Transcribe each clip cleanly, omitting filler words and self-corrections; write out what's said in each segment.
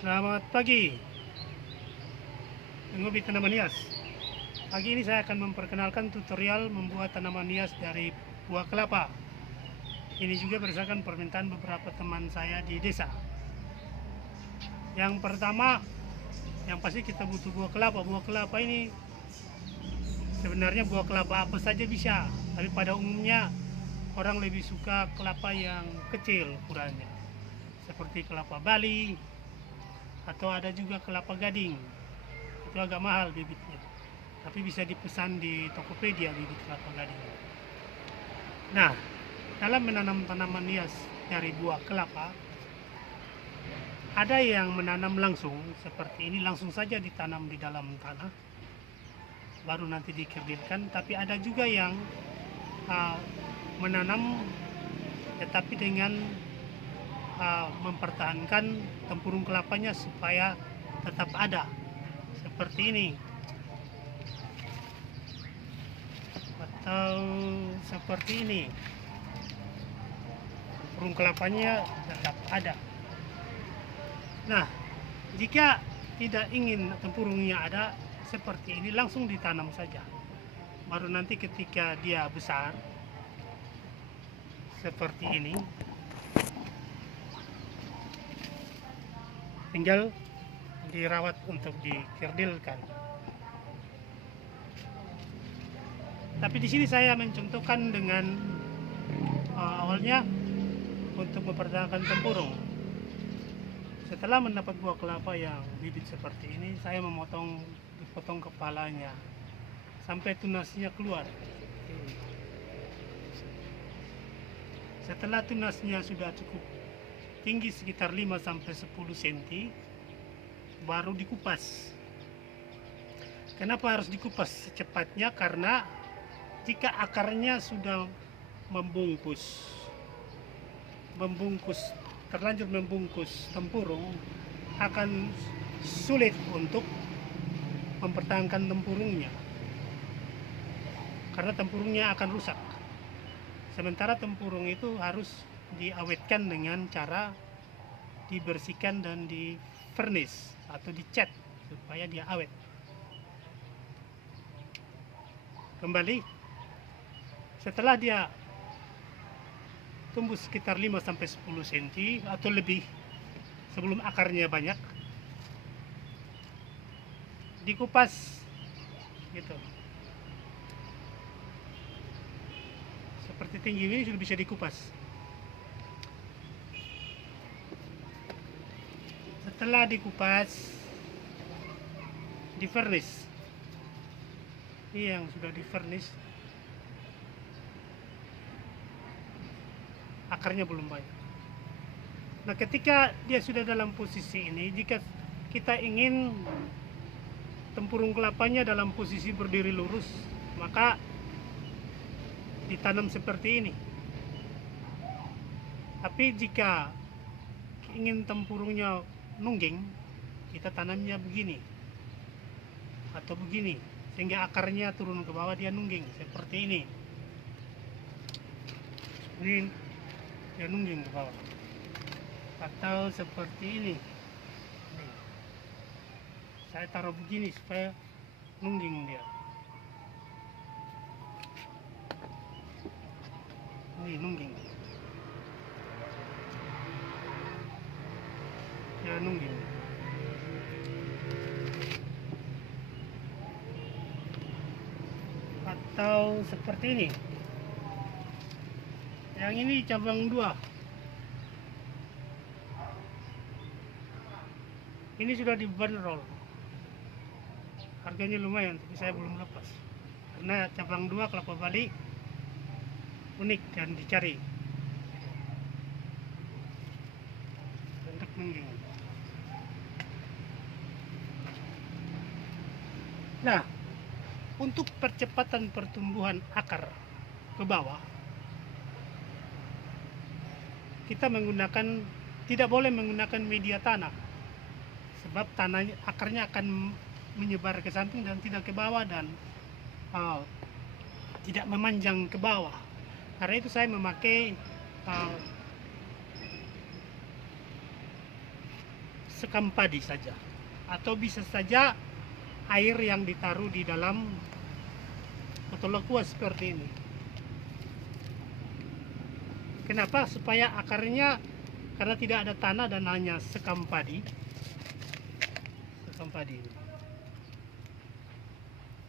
Selamat pagi, penghobi tanaman hias. Pagi ini saya akan memperkenalkan tutorial membuat tanaman hias dari buah kelapa. Ini juga berdasarkan permintaan beberapa teman saya di desa. Yang pertama, yang pasti kita butuh buah kelapa. Buah kelapa ini sebenarnya buah kelapa apa saja bisa, tapi pada umumnya orang lebih suka kelapa yang kecil ukurannya, seperti kelapa Bali, atau ada juga kelapa gading. Itu agak mahal bibitnya, tapi bisa dipesan di Tokopedia bibit kelapa gading. Nah, dalam menanam tanaman hias dari buah kelapa, ada yang menanam langsung seperti ini, langsung saja ditanam di dalam tanah baru nanti dikerdilkan. Tapi ada juga yang menanam tetapi dengan mempertahankan tempurung kelapanya supaya tetap ada seperti ini, atau seperti ini, tempurung kelapanya tetap ada. Nah, jika tidak ingin tempurungnya ada seperti ini, langsung ditanam saja, baru nanti ketika dia besar seperti ini, tinggal dirawat untuk dikerdilkan. Tapi di sini saya mencontohkan dengan awalnya untuk mempertahankan tempurung. Setelah mendapat buah kelapa yang bibit seperti ini, saya dipotong kepalanya sampai tunasnya keluar. Setelah tunasnya sudah cukup tinggi sekitar 5-10 cm, baru dikupas. Kenapa harus dikupas secepatnya? Karena jika akarnya sudah terlanjur membungkus tempurung, akan sulit untuk mempertahankan tempurungnya, karena tempurungnya akan rusak. Sementara tempurung itu harus diawetkan dengan cara dibersihkan dan di furnish atau dicat supaya dia awet. Kembali, setelah dia tumbuh sekitar 5-10 cm atau lebih sebelum akarnya banyak, dikupas gitu. Seperti tinggi ini sudah bisa dikupas. Setelah dikupas, di furnish. Ini yang sudah di furnish, akarnya belum banyak. Nah, ketika dia sudah dalam posisi ini, jika kita ingin tempurung kelapanya dalam posisi berdiri lurus, maka ditanam seperti ini. Tapi jika ingin tempurungnya nungging, kita tanamnya begini atau begini, sehingga akarnya turun ke bawah, dia nungging seperti ini. Ini dia nungging ke bawah, atau seperti ini. Saya taruh begini supaya nungging dia. Ini nungging. Ya, nungging. Atau seperti ini. Yang ini cabang 2. Ini sudah dibanderol. Harganya lumayan, tapi saya belum lepas. Karena cabang 2 kelapa Bali unik dan dicari. Untuk nungging. Nah, untuk percepatan pertumbuhan akar ke bawah, kita tidak boleh menggunakan media tanah, sebab akarnya akan menyebar ke samping dan tidak ke bawah, dan tidak memanjang ke bawah. Karena itu saya memakai sekam padi saja, atau bisa saja air yang ditaruh di dalam botol aqua seperti ini. Kenapa? Supaya akarnya, karena tidak ada tanah dan hanya sekam padi ini.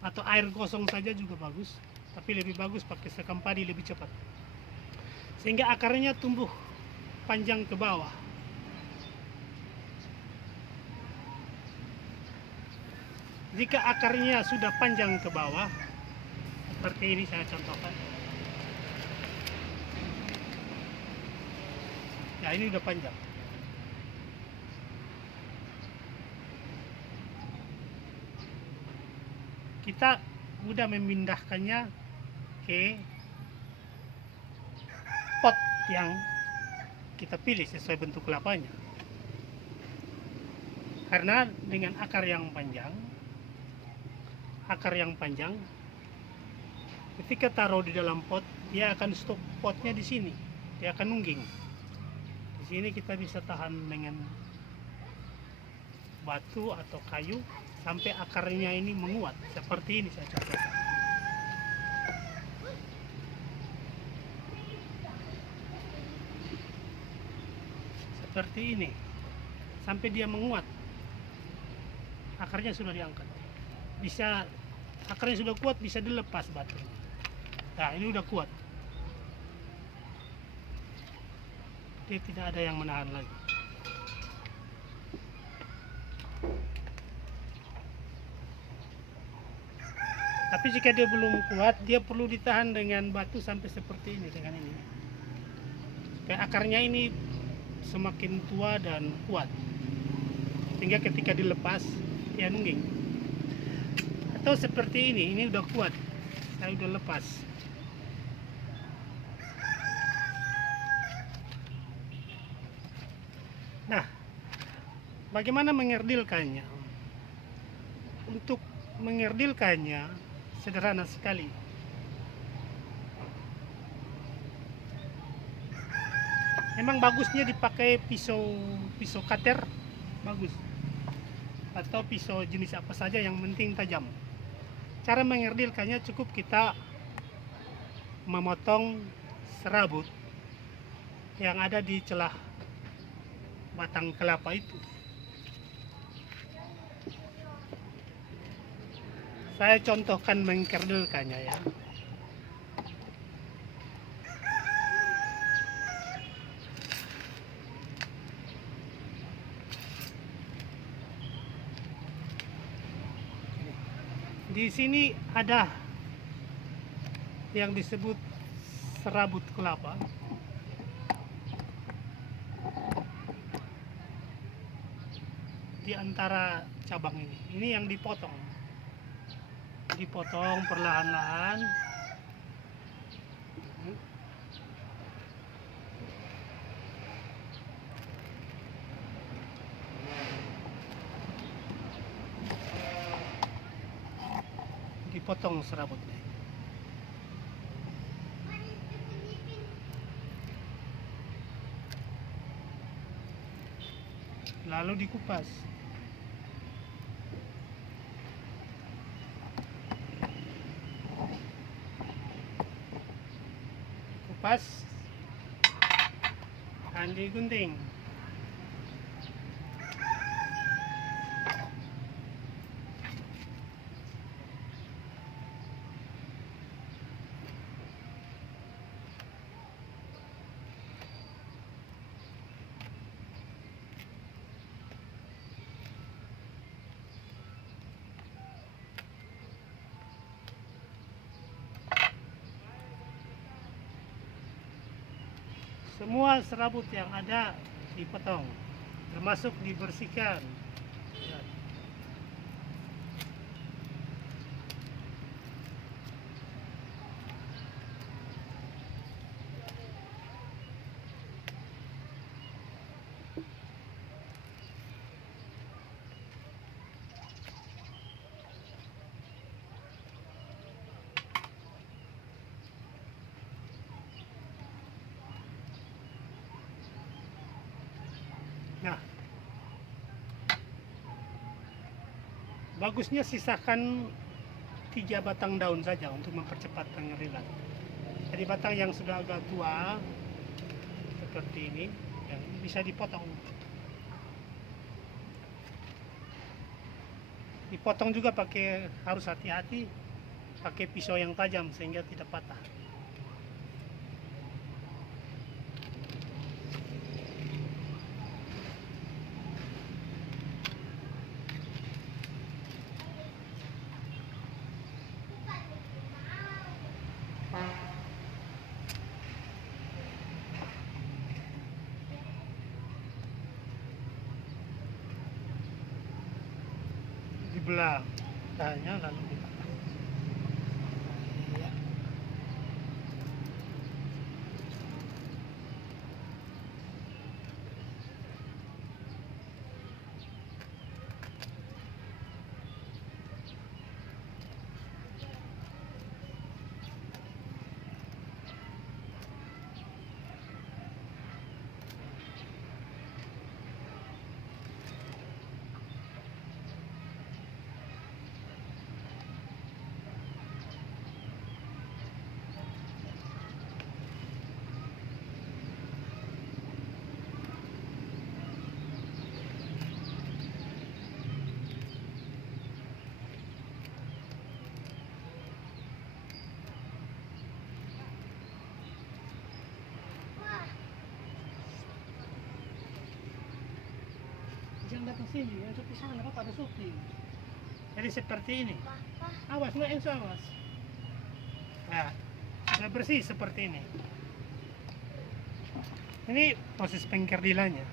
Atau air kosong saja juga bagus, tapi lebih bagus pakai sekam padi, lebih cepat, sehingga akarnya tumbuh panjang ke bawah. Jika akarnya sudah panjang ke bawah seperti ini, saya contohkan ya, ini udah panjang. Kita mudah memindahkannya ke pot yang kita pilih sesuai bentuk kelapanya. Karena dengan akar yang panjang, ketika taruh di dalam pot, dia akan stop potnya di sini, dia akan nungging. Di sini kita bisa tahan dengan batu atau kayu sampai akarnya ini menguat seperti ini, saya contohkan. Seperti ini sampai dia menguat. Akarnya sudah diangkat. Bisa, akarnya sudah kuat, bisa dilepas batunya. Nah, ini udah kuat. Dia tidak ada yang menahan lagi. Tapi jika dia belum kuat, dia perlu ditahan dengan batu sampai seperti ini, dengan ini. Supaya akarnya ini semakin tua dan kuat, sehingga ketika dilepas dia nungging. Atau seperti ini udah kuat, saya udah lepas. Nah, bagaimana mengerdilkannya? Untuk mengerdilkannya sederhana sekali. Memang bagusnya dipakai pisau cutter, bagus, atau pisau jenis apa saja, yang penting tajam. Cara mengerdilkannya cukup kita memotong serabut yang ada di celah batang kelapa itu. Saya contohkan mengkerdilkannya ya. Di sini ada yang disebut serabut kelapa. Di antara cabang ini yang dipotong perlahan-lahan. Dipotong serabutnya. Lalu dikupas. Kupas dan digunting. Semua serabut yang ada dipotong, termasuk dibersihkan. Nah, bagusnya sisakan 3 batang daun saja untuk mempercepat pengerilan. Jadi batang yang sudah agak tua seperti ini yang bisa dipotong. Dipotong juga harus hati-hati pakai pisau yang tajam sehingga tidak patah. Dibelah dahannya lalu dipotong. Ya. Jangan datang sini, yang seperti sana Bapak ada syuting. Jadi seperti ini. Awas, nggak Enso, awas. Nah, sudah bersih seperti ini. Ini proses pengkerdilannya.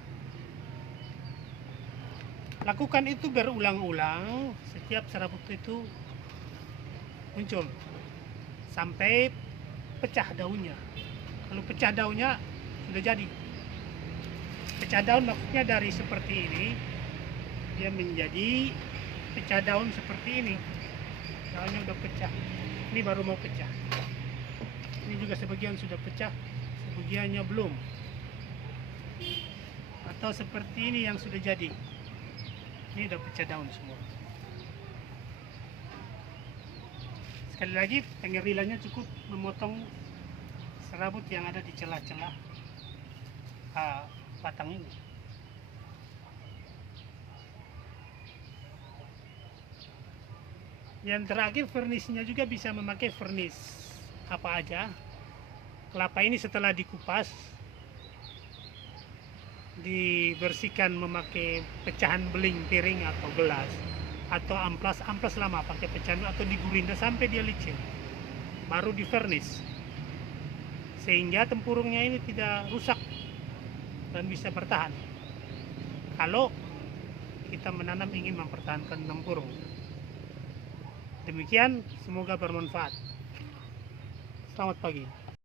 Lakukan itu berulang-ulang setiap serabut itu muncul sampai pecah daunnya. Kalau pecah daunnya sudah jadi. Pecah daun maksudnya dari seperti ini dia menjadi pecah daun seperti ini. Daunnya udah pecah. Ini baru mau pecah. Ini juga sebagian sudah pecah, sebagiannya belum. Atau seperti ini yang sudah jadi. Ini udah pecah daun semua. Sekali lagi pengerilannya cukup memotong serabut yang ada di celah-celah batang ini. Yang terakhir, vernisnya juga bisa memakai vernis apa aja. Kelapa ini setelah dikupas, dibersihkan memakai pecahan beling piring atau gelas, atau amplas lama pakai pecahan, atau digurinda sampai dia licin, baru di vernis sehingga tempurungnya ini tidak rusak dan bisa bertahan. Kalau kita menanam ingin mempertahankan tempurung. Demikian, semoga bermanfaat. Selamat pagi.